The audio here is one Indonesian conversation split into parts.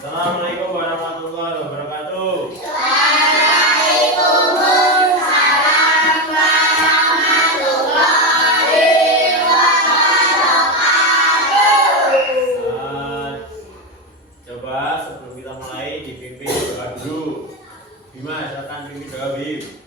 Assalamualaikum warahmatullahi wabarakatuh. Waalaikumsalam warahmatullahi wabarakatuh. Coba sebelum kita mulai dipimpin doa dulu. Bima, silakan pimpin doa Bim.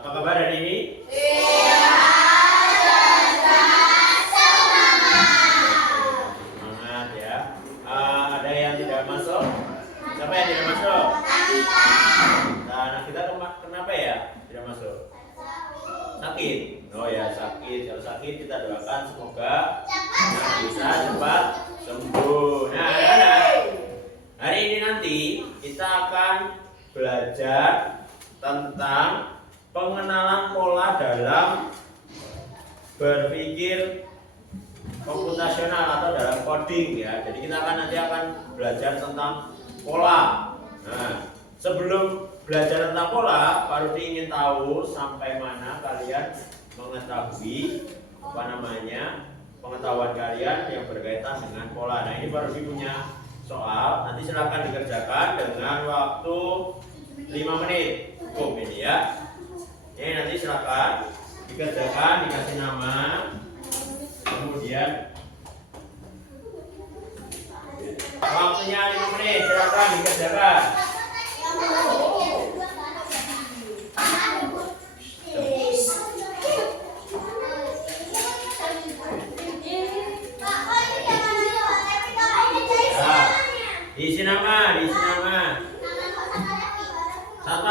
Apa kabar hari ini? Semangat ya. Ada yang tidak masuk? Siapa yang tidak masuk? Nah, kita kenapa ya tidak masuk? Sakit. Oh ya, sakit. Kalau sakit kita doakan semoga bisa cepat sembuh. Nah, hari ini nanti kita akan belajar tentang pengenalan pola dalam berpikir komputasional atau dalam coding ya. Jadi kita nanti akan belajar tentang pola. Nah, sebelum belajar tentang pola, Pak Rudi ingin tahu sampai mana kalian mengetahui pengetahuan kalian yang berkaitan dengan pola. Nah, ini Pak Rudi punya soal, nanti silakan dikerjakan dengan waktu 5 menit. Cukup ini ya. Ini nanti silakan dikerjakan, dikasih nama, kemudian waktunya 5 menit, silakan dikerjakan. Diisi nama. Satu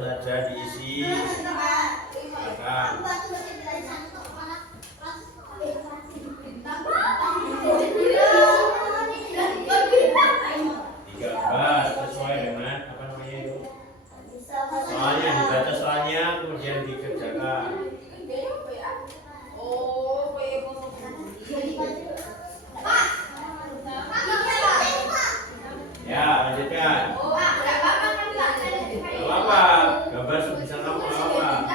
saja diisi. Silakan. 13 sesuai dengan apa namanya itu? Soalnya dibaca soalnya kemudian dikerjakan. Ya, lanjutkan. Gak apa-apa, gambar sebisa kamu gak apa-apa.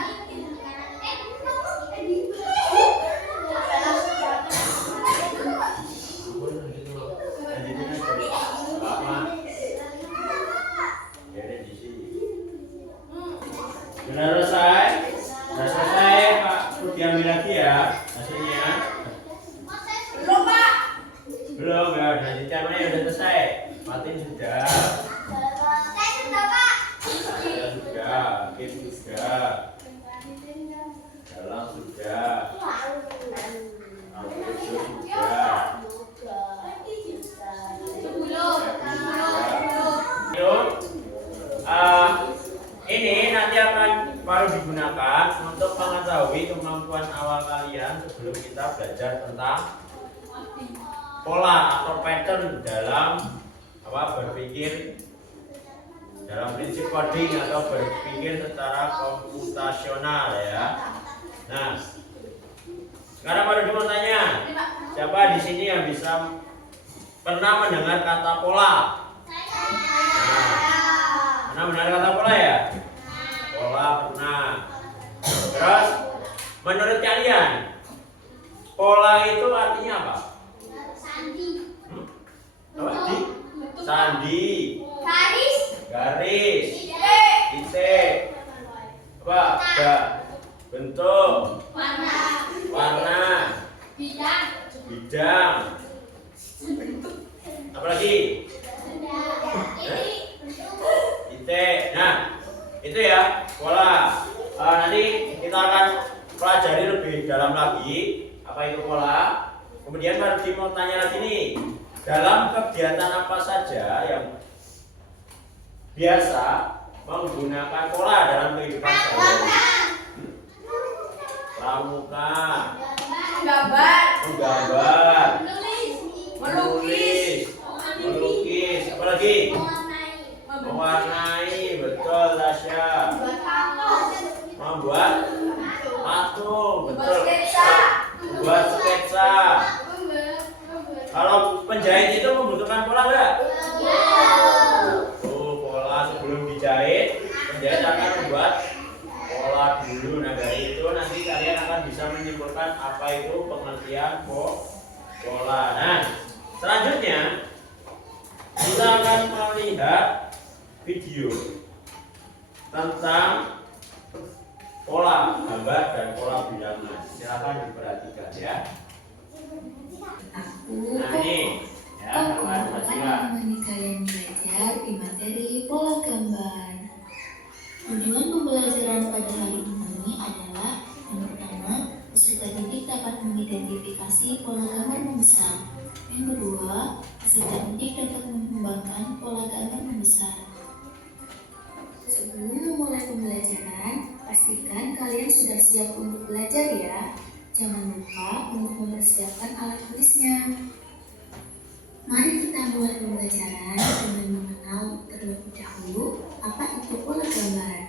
Sudah selesai? Sudah selesai Pak, perlu diambil lagi ya hasilnya. Belum, Pak. Belum, enggak. Lanjutkan mana yang sudah selesai? Matiin sudah. Saya sudah, Kim sudah. Dalam sudah. Alfredo sudah. Ini nanti akan baru digunakan untuk mengetahui kemampuan awal kalian sebelum kita belajar tentang pola atau pattern dalam berpikir dalam prinsip coding atau berpikir secara komputasional ya. Nah, sekarang baru mau tanya, siapa di sini yang bisa pernah mendengar kata pola? Pernah mendengar kata pola ya? Pola pernah. Terus, menurut kalian, pola itu artinya apa? Apa? Sandi. Garis. Titik. Apa? Bentuk. Warna. Bidang. Apalagi? Titik. Nah, itu ya pola. Nanti kita akan pelajari lebih dalam lagi apa itu pola. Kemudian Mardi mau tanya lagi nih, dalam kegiatan apa saja yang biasa menggunakan pola dalam kehidupan sehari-hari? Pramuka, menggambar, melukis, apalagi? Mewarnai, betul Tasya. Membuat patung, betul. Membuat sketsa. Kalau penjahit itu membutuhkan pola enggak? Pola sebelum dijahit, penjahit akan membuat pola dulu. Nah dari itu nanti kalian akan bisa menyimpulkan apa itu pengertian pola. Nah selanjutnya kita akan melihat video tentang pola gambar dan pola bilangan. Silakan diperhatikan ya. Nah ini ya, Aku akan menemani kalian belajar di materi pola gambar. Tujuan pembelajaran pada hari ini adalah yang pertama, peserta didik dapat mengidentifikasi pola gambar membesar. Yang kedua, peserta didik dapat mengembangkan pola gambar membesar. Sebelum memulai pembelajaran, pastikan kalian sudah siap untuk belajar ya. Jangan lupa untuk mempersiapkan alat tulisnya. Mari kita mulai pembelajaran dengan mengenal terlebih dahulu apa itu pola gambar.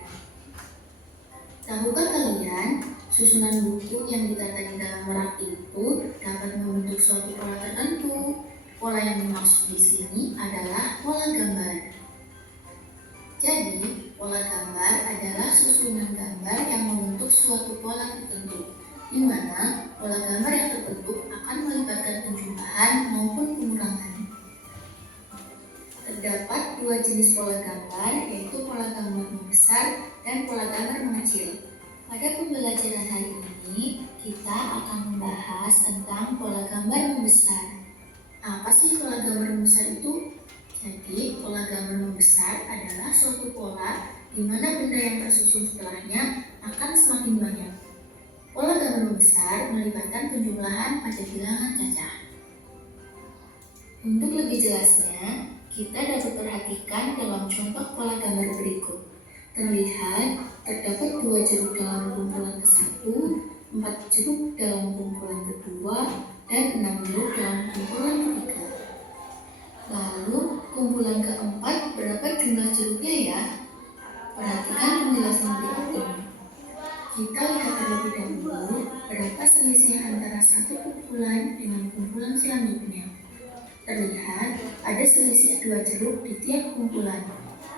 Tahukah kalian, susunan buku yang ditata di dalam rak itu dapat membentuk suatu pola tertentu. Pola yang dimaksud di sini adalah pola gambar. Jadi, pola gambar adalah susunan gambar yang membentuk suatu pola tertentu, di mana pola gambar yang terbentuk akan melibatkan penjumlahan maupun pengurangan. Terdapat dua jenis pola gambar, yaitu pola gambar membesar dan pola gambar mengecil. Pada pembelajaran hari ini, kita akan membahas tentang pola gambar membesar. Apa sih pola gambar membesar itu? Jadi, pola gambar membesar adalah suatu pola di mana benda yang tersusun setelahnya akan semakin banyak. Pola gambar membesar melibatkan penjumlahan pada bilangan cacah. Untuk lebih jelasnya, kita dapat perhatikan dalam contoh pola gambar berikut. Terlihat terdapat 2 jeruk dalam kumpulan ke-1, 4 jeruk dalam kumpulan kedua, dan 6 jeruk dalam kumpulan ketiga. Lalu kumpulan keempat berapa jumlah jeruknya ya? Perhatikan penjelasan berikut ini. Kita lihat terlebih dahulu berapa selisih antara satu kumpulan dengan kumpulan selanjutnya. Terlihat ada selisih 2 jeruk di tiap kumpulan.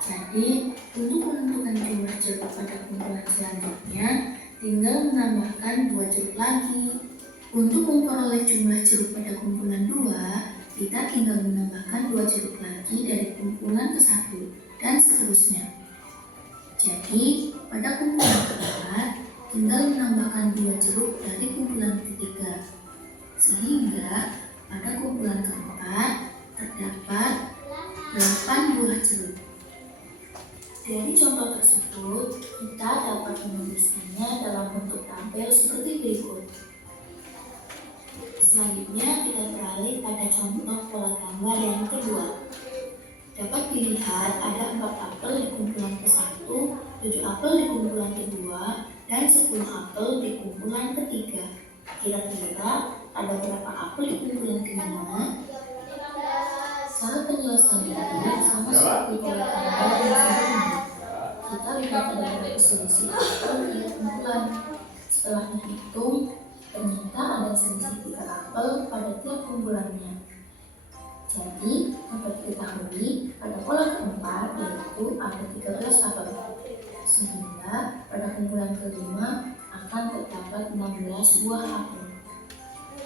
Jadi, untuk menentukan jumlah jeruk pada kumpulan selanjutnya, tinggal menambahkan 2 jeruk lagi. Untuk memperoleh jumlah jeruk pada kumpulan 2, kita tinggal menambahkan 2 jeruk lagi dari kumpulan ke-1 dan seterusnya. Jadi, pada kumpulan keempat, tinggal menambahkan 2 jeruk dari kumpulan ketiga. Sehingga, pada kumpulan keempat, terdapat 8 buah jeruk. Dari contoh tersebut, kita dapat menulisnya dalam bentuk tabel seperti berikut. Selanjutnya kita beralih pada contoh pola gambar yang kedua. Dapat dilihat ada 4 apel di kumpulan ke-1, 7 apel di kumpulan kedua, dan 10 apel di kumpulan ketiga. Kira-kira ada berapa apel di kumpulan kelima? Saat penjelasan ini sama seperti pola gambar yang sebelumnya. Kita lihat ada berapa selisih apel di kumpulan. Setelah dihitung, ternyata ada selisih 3 apel pada tiap kumpulannya. Jadi, dapat diketahui pada pola keempat yaitu ada 13 apel. Sehingga pada kumpulan kelima akan terdapat 16 buah apel.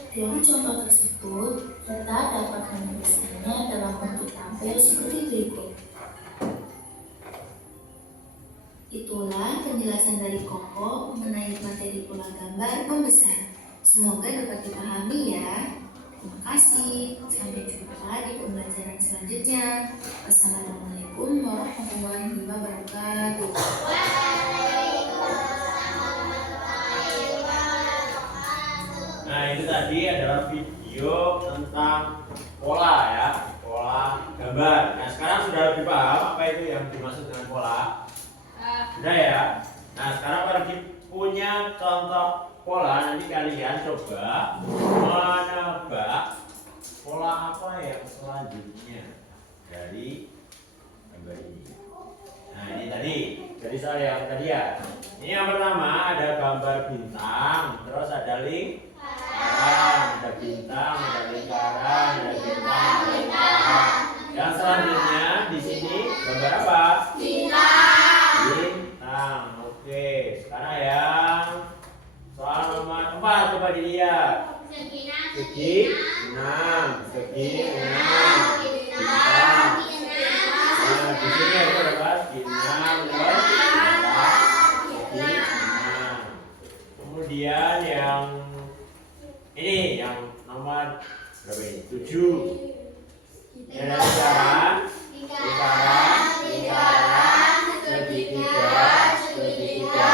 Dari contoh tersebut, kita dapat menulisnya dalam bentuk tabel seperti berikut. Itulah penjelasan dari Koko mengenai materi pola gambar membesar. Semoga dapat dipahami ya. Terima kasih. Sampai jumpa di pembelajaran selanjutnya. Wassalamualaikum warahmatullahi wabarakatuh. Nah, itu tadi adalah video tentang pola ya, pola gambar. Nah, sekarang sudah lebih paham apa itu yang dimaksud dengan pola? Sudah ya. Nah, sekarang kalau punya contoh pola, nanti kalian coba menebak pola apa yang selanjutnya dari gambar ini. Nah, ini tadi dari soal yang tadi ya. Ini yang pertama ada gambar bintang, terus ada lingkaran, ada bintang, ada lingkaran, ada bintang, ada lingkaran. Yang selanjutnya di sini gambar apa? Bintang. Oke, sekarang yang soal nomor 4 coba dilihat. Segi 6, segi 6, bintang. Nah, di sini ada berapa? Segi 6, terus segi 6. Kemudian yang ini yang nomor berapa ini? 7. Ini ada lingkaran, lingkaran, segitiga, segitiga,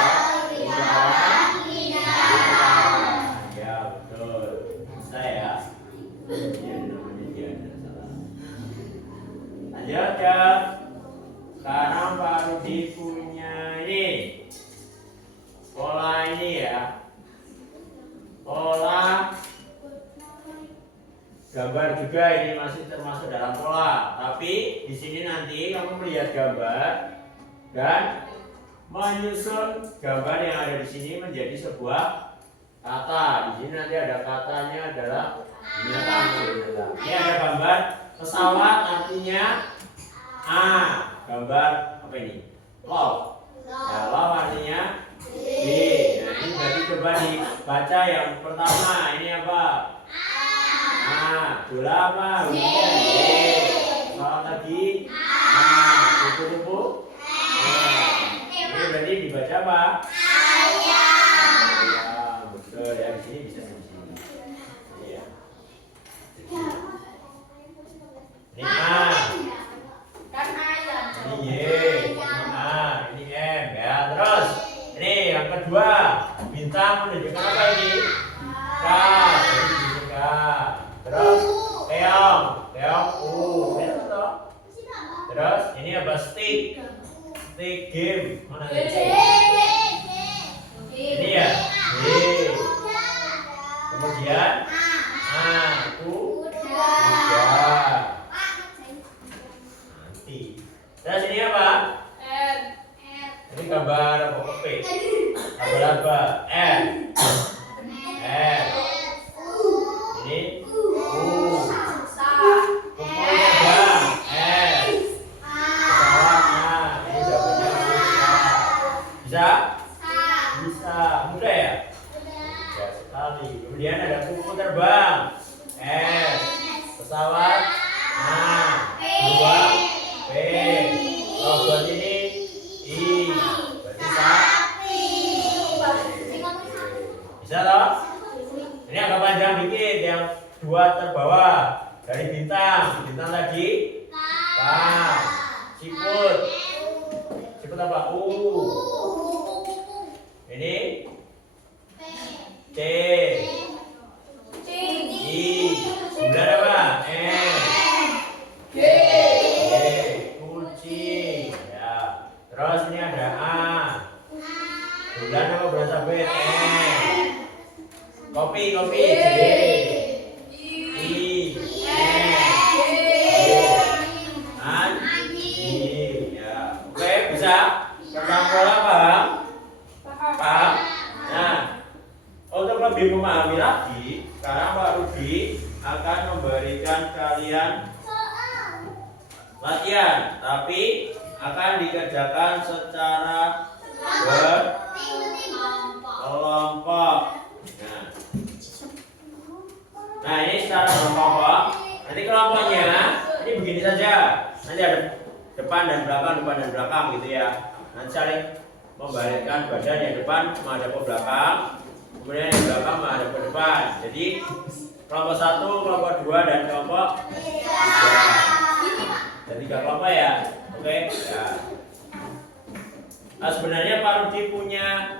lingkaran, lingkaran. Ya betul. Bisa ya? Ya namanya dia ada salah. Lanjut ya. Sekarang baru punya ini pola ini ya. Pola gambar juga ini masih termasuk dalam pola, tapi di sini nanti kamu melihat gambar dan menyusun gambar yang ada di sini menjadi sebuah kata. Di sini nanti ada katanya adalah binatang. Ini ada gambar pesawat, artinya A. Gambar apa ini? Love. Ya, love artinya B. Nah, ini berarti coba dibaca yang pertama. Ini apa? Bola apa? Soal lagi. Kupu-kupu. Ini berarti dibaca apa? Ayam. Betul ya, di sini bisa di sini. Iya. Ini A. Ini Y. Ini A. Ini M. Ya, terus ini yang kedua. Bintang menunjukkan apa ini? K. Jadi K. Terus keong, keong U. Terus ini apa? Stick, stick game. Mana ini? Ini ya. D. Kemudian kuda. Nanti. Terus ini apa? Ini gambar apa? P. Gambar apa? R. R. Ini bisa, mudah ya? Ya sekali. Kemudian ada kupu terbang, S, pesawat, dua, P, robot ini, I, berarti sapi. Bisa toh? Ini agak panjang dikit, yang dua terbawah dari bintang, bintang tadi, K, siput, siput apa? U. Ini C, I, bulan apa? M, G, kucing. Ya. Terus ini ada A, bulan apa? Bulan sabit. M, kopi, kopi. J, I, M, anjing. Ya. Oke, bisa? Tentang pola paham? Paham? Nah, untuk lebih memahami lagi, sekarang Pak Rudi akan memberikan kalian latihan, tapi akan dikerjakan secara berkelompok. Nah, ini secara berkelompok. Nanti kelompoknya ini begini saja. Nanti ada depan dan belakang gitu ya. Nanti saling membalikkan badan yang depan menghadap ke belakang, kemudian yang belakang menghadap ke depan. Jadi kelompok 1, kelompok 2 dan kelompok 3. Ada 3 kelompok ya. Oke. Ya. Nah, sebenarnya Pak Rudi punya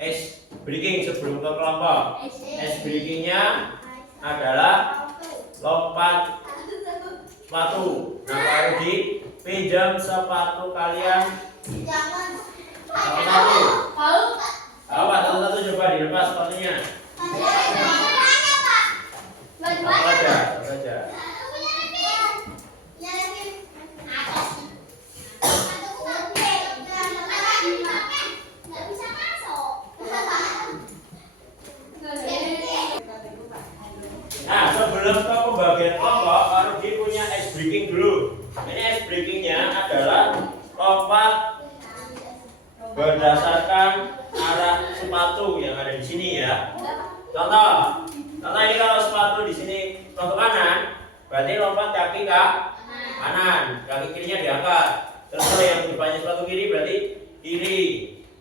ice breaking sebelum ke kelompok. Ice breakingnya adalah lompat sepatu. Nah, Pak Rudi pinjam sepatu kalian satu-satu. Apa satu-satu coba dilepas sepatunya. Satu aja, satu aja. Nah, sebelum ke pembagian kelompok, Pak Rudi punya ice breaking dulu. Ini ice breakingnya adalah lompat berdasarkan arah sepatu yang ada di sini ya. Contoh ini kalau sepatu di sini contoh kanan, berarti lompat kaki ke kanan, kaki kirinya diangkat. Terus kalau yang depannya sepatu kiri berarti kiri.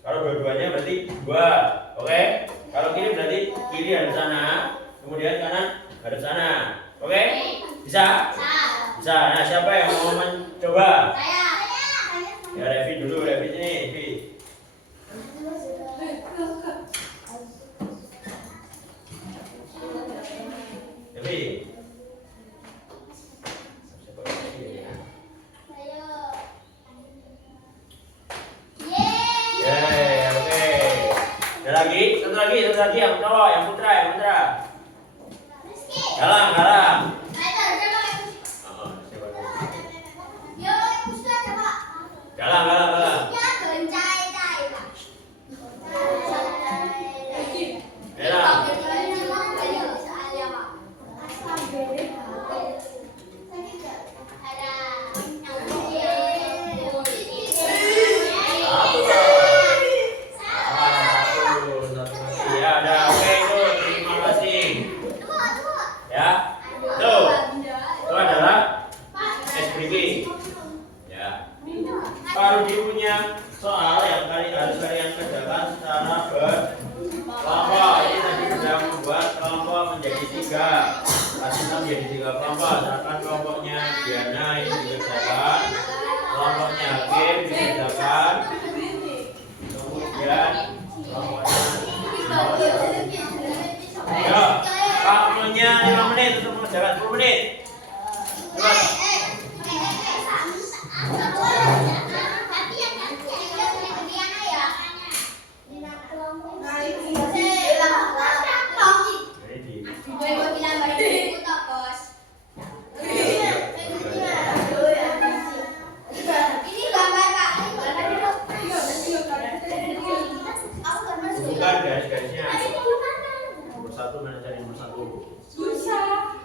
Kalau dua-duanya berarti 2. Oke? Kalau kiri berarti kiri hadap sana, kemudian kanan hadap sana. Oke? Bisa? Bisa. Nah, siapa yang mau mencoba? Ya, Revi dulu, Revi sini, Revi. Revi. Oke. Ada lagi? Satu lagi yang cowok, yang putra. Galang. Galang. Pak Rudi punya soal yang harus kalian kerjakan secara berkelompok. Ini tadi sudah membuat kelompok menjadi 3. Kasihkan menjadi 3 kelompok. Misalkan kelompoknya Diana ini dikerjakan, kelompoknya Kim dikerjakan, kemudian kelompoknya. Ya, waktunya 5 menit untuk mengerjakan 10 menit. Cepat. Bukan garis-garisnya. Nomor 1 mana cari nomor 1? Susah.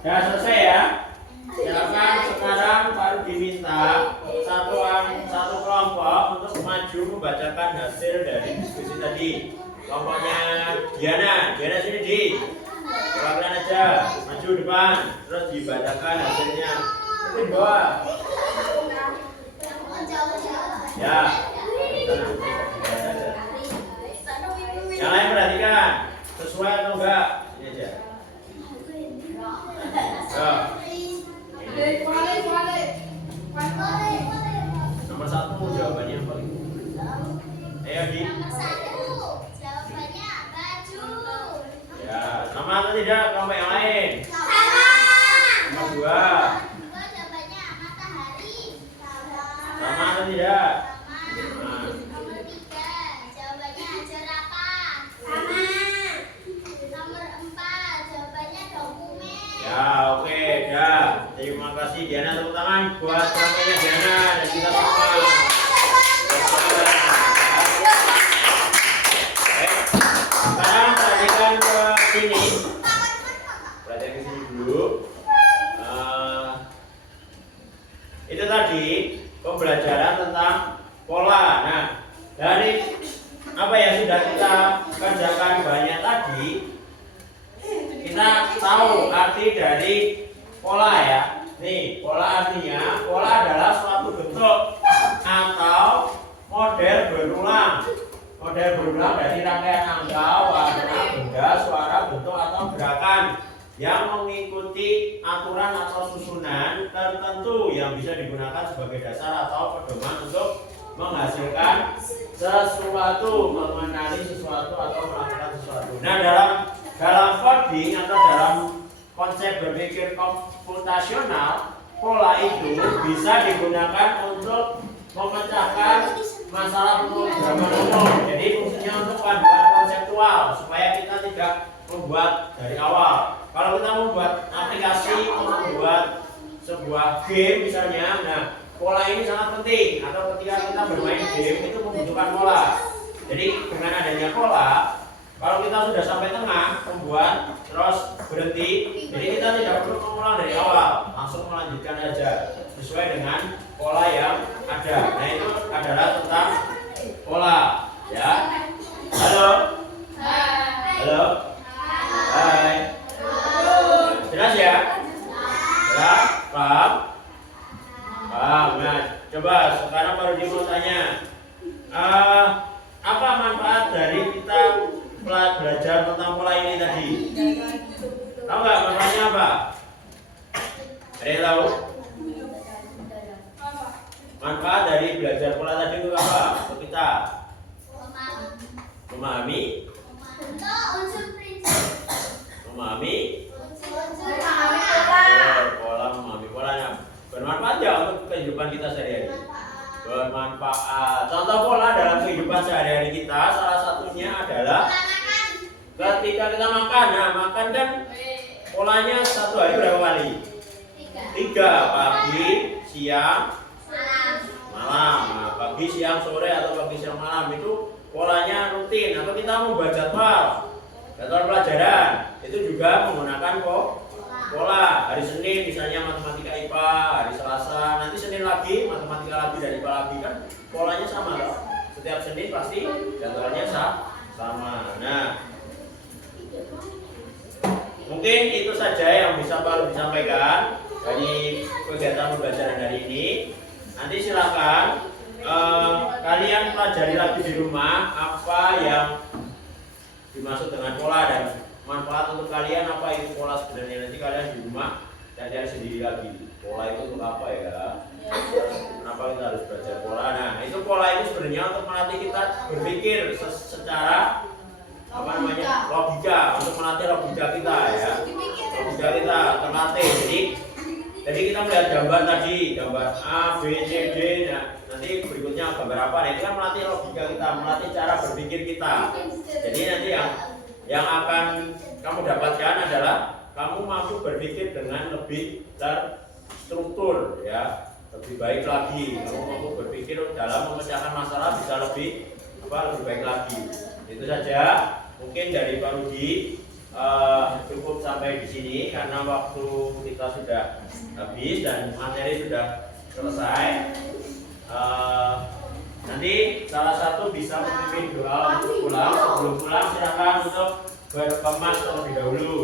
Ya selesai ya. Silakan sekarang Pak Rudi minta satu kelompok untuk maju membacakan hasil dari diskusi tadi. Kelompoknya Diana sini di. Perwakilan aja, maju depan, terus dibacakan hasilnya. Nanti di bawah. Ya. Yang lain perhatikan, sesuai atau enggak? Ini aja. Nomor 1 jawabannya yang paling. Ayo Di. Nomor 1 jawabannya baju. Ya, sama atau tidak kelompok yang lain? Sama. Nomor 2. Nomor 2 jawabannya matahari. Sama atau tidak? Sama. Nomor 3 jawabannya jerapah. Sama. Nomor 4 jawabannya dokumen. Ya, oke, ya. Terima kasih Diana, tepuk tangan buat kelompoknya Diana dan kita semua. Sekarang perhatikan ke sini. Perhatikan ke sini dulu. Itu tadi pembelajaran tentang pola. Nah, dari apa yang sudah kita kerjakan banyak tadi, kita tahu arti dari pola ya. Nih, pola artinya, pola adalah suatu bentuk atau model berulang. Model berulang dari rangkaian angka, warna, benda, suara, bentuk atau gerakan yang mengikuti aturan atau susunan tertentu yang bisa digunakan sebagai dasar atau pedoman untuk menghasilkan sesuatu, mengenali sesuatu atau melakukan sesuatu. Nah, dalam coding atau dalam konsep berpikir komputasional, pola itu bisa digunakan untuk memecahkan masalah pemrograman umum. Jadi fungsinya untuk panduan konseptual supaya kita tidak membuat dari awal. Kalau kita membuat aplikasi, membuat sebuah game misalnya, nah pola ini sangat penting. Atau ketika kita bermain game itu membutuhkan pola. Jadi dengan adanya pola, kalau kita sudah sampai tengah membuat terus berhenti, jadi kita tidak perlu mengulang dari awal, langsung melanjutkan saja sesuai dengan pola yang ada. Nah itu adalah tentang pola, ya. Halo, halo, hai, jelas ya? Jelas, paham? Paham. Nah, coba sekarang baru mau tanya, apa manfaat dari kita belajar tentang pola ini tadi? Tahu nggak manfaatnya apa? Ada yang tahu? Manfaat dari belajar pola tadi itu apa? Untuk kita memahami, memahami pola, memahami polanya. Bermanfaat ya untuk kehidupan kita sehari-hari. Bermanfaat. Contoh pola dalam kehidupan sehari-hari kita salah satunya adalah ketika kita makan. Nah, makan kan polanya satu hari berapa kali? 3, pagi, siang, malam. Nah, pagi, siang, sore atau pagi, siang, malam itu polanya rutin. Atau kita membuat jadwal pelajaran itu juga menggunakan pola. Hari Senin misalnya matematika IPA, hari Selasa, nanti Senin lagi matematika lagi dan IPA lagi, kan polanya sama loh. Setiap Senin pasti jadwalnya sama. Nah, mungkin itu saja yang bisa Pak disampaikan dari kegiatan pembelajaran hari ini. Nanti silakan kalian pelajari lagi di rumah apa yang dimaksud dengan pola dan manfaat untuk kalian apa itu pola sebenarnya. Nanti kalian di rumah cari sendiri lagi pola itu untuk apa ya, kenapa kita harus belajar pola. Nah itu pola itu sebenarnya untuk melatih kita berpikir secara apa namanya logika, untuk melatih logika kita ya, logika kita terlatih. Jadi kita melihat gambar tadi, gambar A, B, C, D. Nah, nanti berikutnya gambar apa? Nah, itu kan melatih logika kita, melatih cara berpikir kita. Jadi nanti yang akan kamu dapatkan adalah kamu mampu berpikir dengan lebih terstruktur, ya, lebih baik lagi. Kamu mampu berpikir dalam memecahkan masalah bisa lebih baik lagi. Itu saja. Mungkin dari Pak Rudi cukup sampai di sini karena waktu kita sudah habis dan materi sudah selesai. Nanti salah satu bisa memimpin doa untuk pulang. Sebelum pulang silakan untuk berkemas terlebih dahulu.